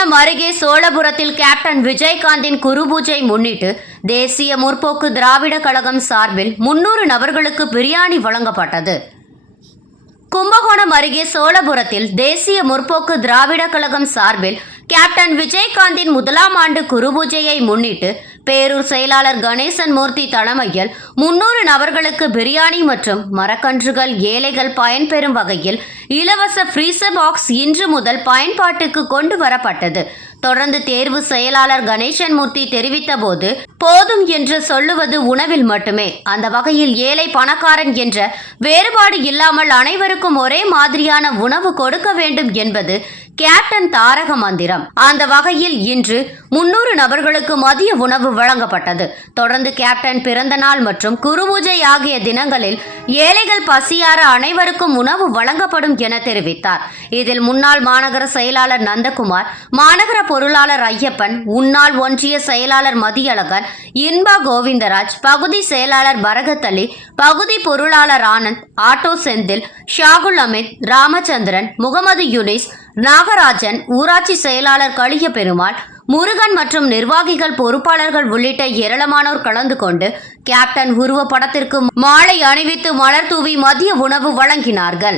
அருகே சோழபுரத்தில் கேப்டன் விஜயகாந்தின் குருபூஜை முன்னிட்டு தேசிய முற்போக்கு திராவிட கழகம் சார்பில் முன்னூறு நபர்களுக்கு பிரியாணி வழங்கப்பட்டது. கும்பகோணம் அருகே சோழபுரத்தில் தேசிய முற்போக்கு திராவிட கழகம் சார்பில் கேப்டன் விஜயகாந்தின் முதலாம் ஆண்டு குருபூஜையை முன்னிட்டு பேரூர் செயலாளர் கணேசன் மூர்த்தி தலைமையில் முன்னூறு நபர்களுக்கு பிரியாணி மற்றும் மரக்கன்றுகள் ஏழைகள் பயன்பெறும் வகையில் இலவச ஃப்ரீசர் பாக்ஸ் இன்று முதல் பயன்பாட்டுக்கு கொண்டு வரப்பட்டது. தொடர்ந்து தேர்வு செயலாளர் கணேசன் மூர்த்தி தெரிவித்த போது போதும் என்று சொல்லுவது உணவில் மட்டுமே. அந்த வகையில் ஏழை பணக்காரன் என்ற வேறுபாடு இல்லாமல் அனைவருக்கும் ஒரே மாதிரியான உணவு கொடுக்க வேண்டும் என்பது கேப்டன் தாரக மந்திரம். அந்த வகையில் இன்று முன்னூறு நபர்களுக்கு மதிய உணவு வழங்கப்பட்டது. தொடர்ந்து கேப்டன் பிறந்த நாள் மற்றும் குருபூஜை ஆகிய தினங்களில் ஏழைகள் பசியார அனைவருக்கும் உணவு வழங்கப்படும் என தெரிவித்தார். இதில் முன்னாள் மாநகர செயலாளர் நந்தகுமார் மாநகர பொருளாளர் ஐயப்பன் முன்னாள் ஒன்றிய செயலாளர் மதியழகன் இன்பா கோவிந்தராஜ் பகுதி செயலாளர் பரகத்தலி பகுதி பொருளாளர் ஆனந்த் ஆட்டோ செந்தில் ஷாகுல் அமித் ராமச்சந்திரன் முகமது யுனிஸ் நாகராஜன் ஊராட்சி செயலாளர் கலிய பெருமாள் முருகன் மற்றும் நிர்வாகிகள் பொறுப்பாளர்கள் உள்ளிட்ட ஏராளமானோர் கலந்து கொண்டு கேப்டன் உருவ படத்திற்கு மாலை அணிவித்து மலர் தூவி மதிய உணவு வழங்கினார்கள்.